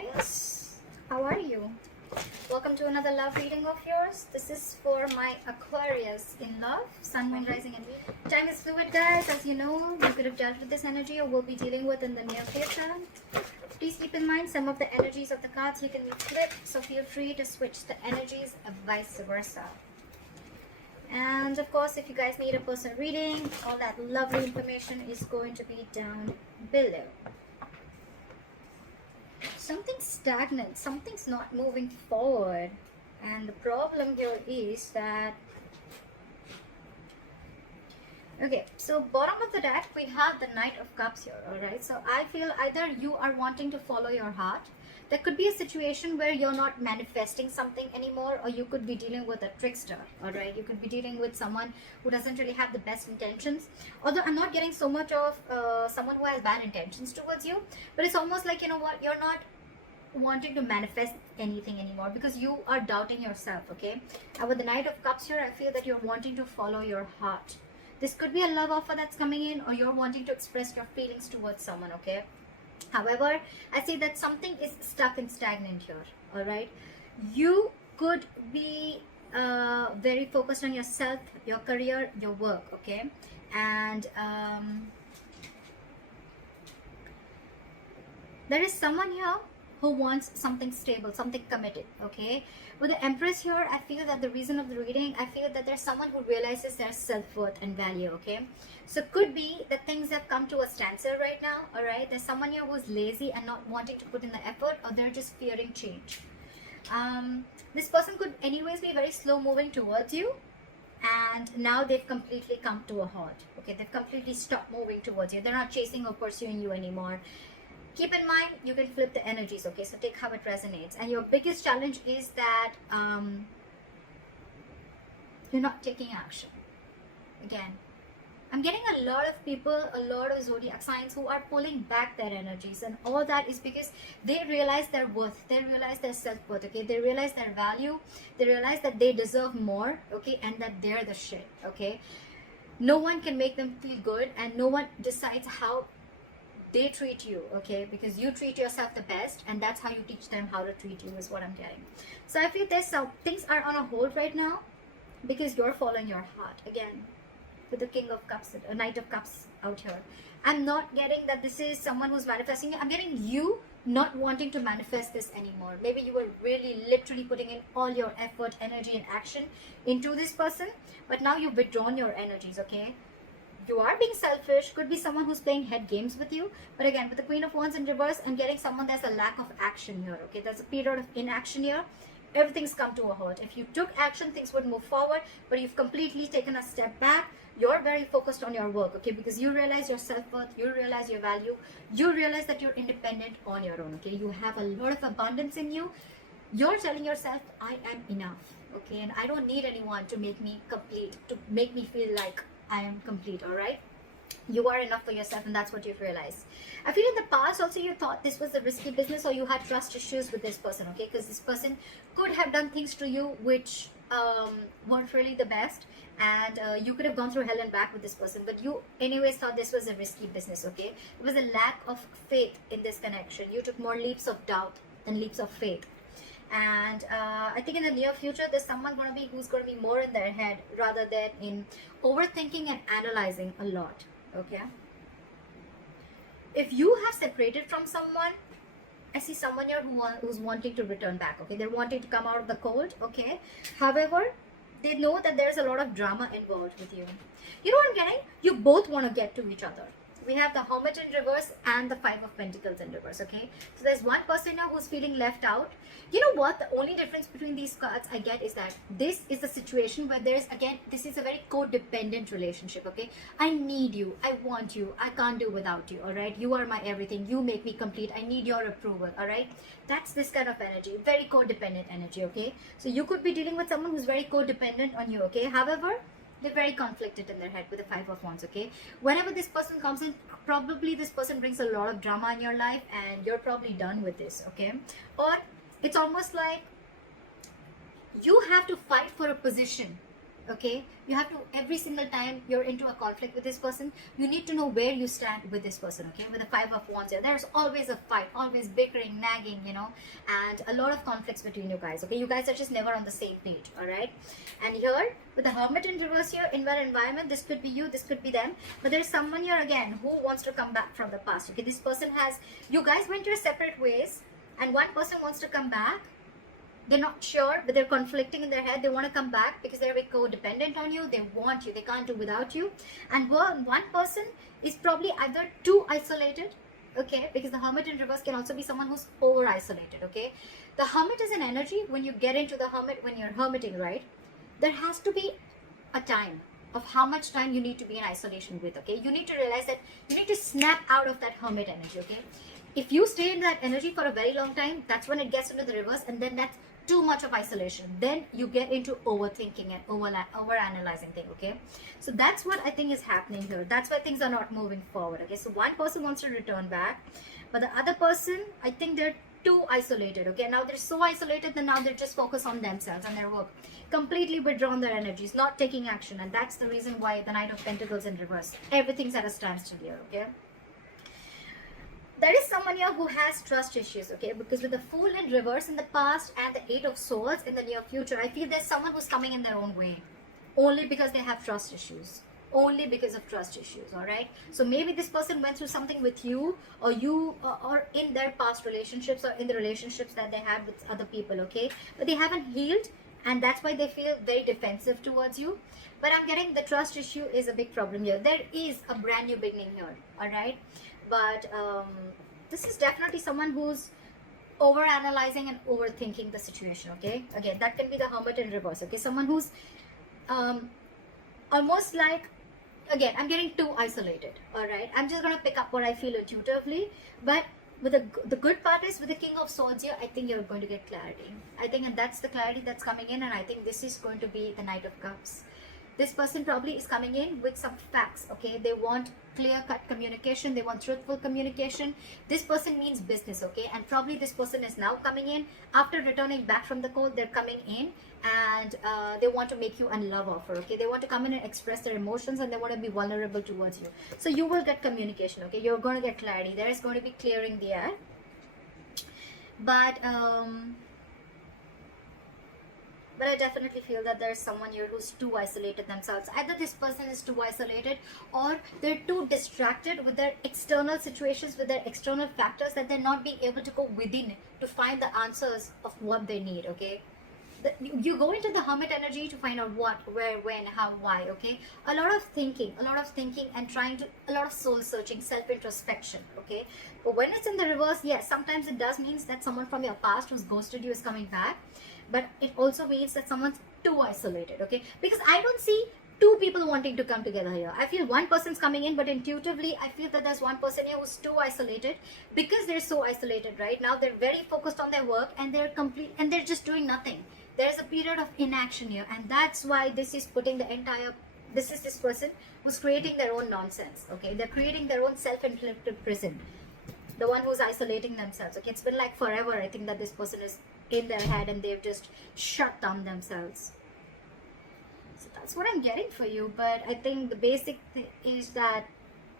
Aquarius, how are you? Welcome to another love reading of yours. This is for my Aquarius in love, sun, moon, rising and Venus. Time is fluid, guys. As you know, you could have dealt with this energy or will be dealing with in the near future. Please keep in mind some of the energies of the cards you can flip, so feel free to switch the energies and vice versa. And of course, if you guys need a personal reading, all that lovely information is going to be down below. Something's stagnant, something's not moving forward, and the problem here is that, okay, so bottom of the deck we have the Knight of Cups here. All right, so I feel either you are wanting to follow your heart. There could be a situation where you're not manifesting something anymore, or you could be dealing with a trickster. All right, you could be dealing with someone who doesn't really have the best intentions. Although I'm not getting so much of someone who has bad intentions towards you, but it's almost like, you know what, you're not wanting to manifest anything anymore because you are doubting yourself. Okay, and with the Knight of Cups here, I feel that you're wanting to follow your heart. This could be a love offer that's coming in, or you're wanting to express your feelings towards someone. Okay, however, I see that something is stuck and stagnant here. All right, you could be very focused on yourself, your career, your work. Okay, and there is someone here who wants something stable, something committed. Okay, with the Empress here, I feel that the reason of the reading, I feel that there's someone who realizes their self-worth and value. Okay, so could be that things have come to a standstill right now. All right, there's someone here who's lazy and not wanting to put in the effort, or they're just fearing change. This person could anyways be very slow moving towards you, and now they've completely come to a halt. Okay, they've completely stopped moving towards you. They're not chasing or pursuing you anymore. Keep in mind, you can flip the energies. Okay, so take how it resonates. And your biggest challenge is that you're not taking action. Again, I'm getting a lot of people, a lot of zodiac signs who are pulling back their energies, and all that is because they realize their worth, they realize their self-worth. Okay, they realize their value, they realize that they deserve more. Okay, and that they're the shit. Okay, no one can make them feel good, and no one decides how they treat you. Okay, because you treat yourself the best, and that's how you teach them how to treat you, is what I'm getting. So I feel there's some things are on a hold right now because you're following your heart. Again, with the King of Cups, a Knight of Cups out here, I'm not getting that this is someone who's manifesting. I'm getting you not wanting to manifest this anymore. Maybe you were really literally putting in all your effort, energy and action into this person, but now you've withdrawn your energies. Okay, you are being selfish. Could be someone who's playing head games with you. But again, with the Queen of Wands in reverse, I'm getting someone, there's a lack of action here. Okay, there's a period of inaction here. Everything's come to a halt. If you took action, things would move forward, but you've completely taken a step back. You're very focused on your work. Okay, because you realize your self-worth, you realize your value, you realize that you're independent on your own. Okay, you have a lot of abundance in you. You're telling yourself, I am enough. Okay, and I don't need anyone to make me complete, to make me feel like I am complete. All right, you are enough for yourself, and that's what you've realized. I feel in the past also you thought this was a risky business, or you had trust issues with this person. Okay, because this person could have done things to you which weren't really the best, and you could have gone through hell and back with this person, but you anyways thought this was a risky business. Okay, it was a lack of faith in this connection. You took more leaps of doubt than leaps of faith. And I think in the near future there's someone who's going to be more in their head rather than in overthinking and analyzing a lot. Okay, if you have separated from someone, I see someone here who's wanting to return back. Okay, they're wanting to come out of the cold. Okay, however, they know that there's a lot of drama involved with you. You know what I'm getting? You both want to get to each other. We have the Hermit in reverse and the Five of Pentacles in reverse. Okay, so there's one person now who's feeling left out. You know what, the only difference between these cards I get is that this is a situation where there's, again, this is a very codependent relationship. Okay, I need you, I want you, I can't do without you. All right, you are my everything, you make me complete, I need your approval. All right, that's this kind of energy, very codependent energy. Okay, so you could be dealing with someone who's very codependent on you. Okay, however, they're very conflicted in their head with the Five of Wands. Okay, whenever this person comes in, probably this person brings a lot of drama in your life, and you're probably done with this. Okay, or it's almost like you have to fight for a position. Okay, you have to, every single time you're into a conflict with this person, you need to know where you stand with this person. Okay, with the Five of Wands here, there's always a fight, always bickering, nagging, you know, and a lot of conflicts between you guys. Okay, you guys are just never on the same page. All right, and here with the Hermit in reverse here, in that environment, this could be you, this could be them, but there's someone here again who wants to come back from the past. Okay, this person has, you guys went your separate ways, and one person wants to come back. They're not sure, but they're conflicting in their head. They want to come back because they're codependent on you. They want you. They can't do without you. And one person is probably either too isolated, okay, because the Hermit in reverse can also be someone who's over isolated. Okay, the Hermit is an energy. When you get into the Hermit, when you're hermiting, right, there has to be a time of how much time you need to be in isolation with. Okay, you need to realize that you need to snap out of that Hermit energy. Okay, if you stay in that energy for a very long time, that's when it gets into the reverse, and then that's too much of isolation. Then you get into overthinking and over analyzing things. Okay, so that's what I think is happening here. That's why things are not moving forward. Okay, so one person wants to return back, but the other person, I think they're too isolated. Okay, now they're so isolated that now they're just focused on themselves and their work, completely withdrawn their energies, not taking action. And that's the reason why the Knight of Pentacles in reverse, everything's at a standstill here. Okay, there is someone here who has trust issues. Okay, because with the Fool in reverse in the past and the Eight of Swords in the near future, I feel there's someone who's coming in their own way only because they have trust issues, only because of trust issues. All right, so maybe this person went through something with you, or you, or in their past relationships, or in the relationships that they had with other people. Okay, but they haven't healed, and that's why they feel very defensive towards you. But I'm getting the trust issue is a big problem here. There is a brand new beginning here. All right, but this is definitely someone who's over analyzing and overthinking the situation. Okay, again, that can be the Hermit in reverse. Okay, someone who's almost like, again, I'm getting too isolated. All right, I'm just gonna pick up what I feel intuitively, but with the good part is with the King of Swords here, I think you're going to get clarity. I think, and that's the clarity that's coming in, and I think this is going to be the Knight of Cups. This person probably is coming in with some facts. Okay, they want clear-cut communication, they want truthful communication. This person means business. Okay, and probably this person is now coming in after returning back from the cold. They're coming in and they want to make you a love offer. Okay, they want to come in and express their emotions, and they want to be vulnerable towards you. So you will get communication. Okay, you're going to get clarity. There is going to be clearing the air, but I definitely feel that there's someone here who's too isolated themselves. Either this person is too isolated, or they're too distracted with their external situations, with their external factors, that they're not being able to go within to find the answers of what they need. Okay, you go into the Hermit energy to find out what, where, when, how, why. Okay, a lot of thinking, and trying to, a lot of soul searching, self-introspection. Okay, but when it's in the reverse, yes, sometimes it does means that someone from your past who's ghosted you is coming back, but it also means that someone's too isolated. Okay, because I don't see two people wanting to come together here. I feel one person's coming in, but intuitively I feel that there's one person here who's too isolated, because they're so isolated right now. They're very focused on their work, and they're just doing nothing. There's a period of inaction here, and that's why this is putting the entire, this is this person who's creating their own nonsense. Okay, they're creating their own self-inflicted prison, the one who's isolating themselves. Okay, it's been like forever, I think, that this person is in their head, and they've just shut down themselves. So that's what I'm getting for you. But I think the basic thing is that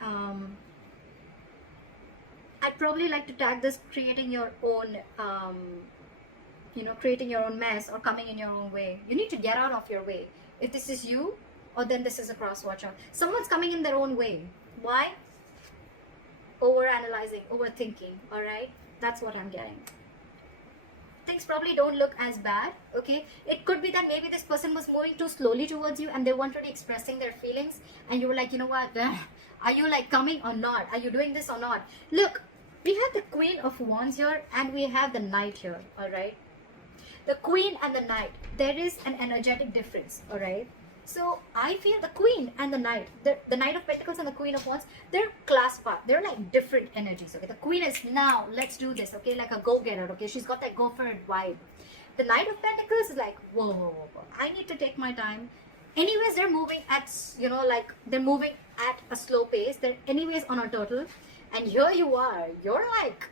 I'd probably like to tag this creating your own creating your own mess, or coming in your own way. You need to get out of your way. If this is you, or then this is a cross watcher. Someone's coming in their own way. Why? Over analyzing, overthinking. All right, that's what I'm getting. Things probably don't look as bad. Okay, it could be that maybe this person was moving too slowly towards you, and they weren't really expressing their feelings, and you were like, you know what, are you like coming or not? Are you doing this or not? Look, we have the Queen of Wands here, and we have the Knight here. All right, the Queen and the Knight, there is an energetic difference. All right, so I feel the Queen and the Knight, the Knight of Pentacles and the Queen of Wands, they're class part. They're like different energies. Okay, the Queen is, now let's do this. Okay, like a go-getter. Okay, she's got that go for it vibe. The Knight of Pentacles is like, whoa, I need to take my time. Anyways, they're moving at, like they're moving at a slow pace. They're anyways on a turtle, and here you are. You're like,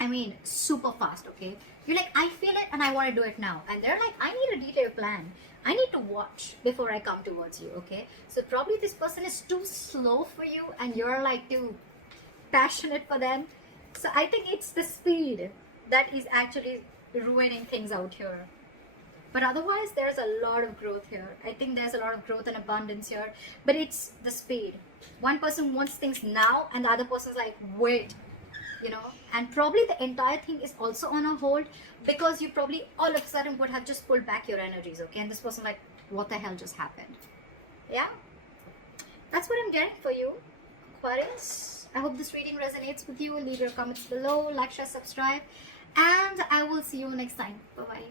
I mean, super fast. Okay, you're like, I feel it and I want to do it now. And they're like, I need a detailed plan. I need to watch before I come towards you, okay? So probably this person is too slow for you and you're like too passionate for them. So I think it's the speed that is actually ruining things out here. But otherwise, there's a lot of growth here. I think there's a lot of growth and abundance here. But it's the speed. One person wants things now, and the other person's like, wait, you know. And probably the entire thing is also on a hold because you probably all of a sudden would have just pulled back your energies, okay? And this person like, what the hell just happened? Yeah, that's what I'm getting for you, Aquarius. I hope this reading resonates with you. Leave your comments below, like, share, subscribe, and I will see you next time. Bye bye.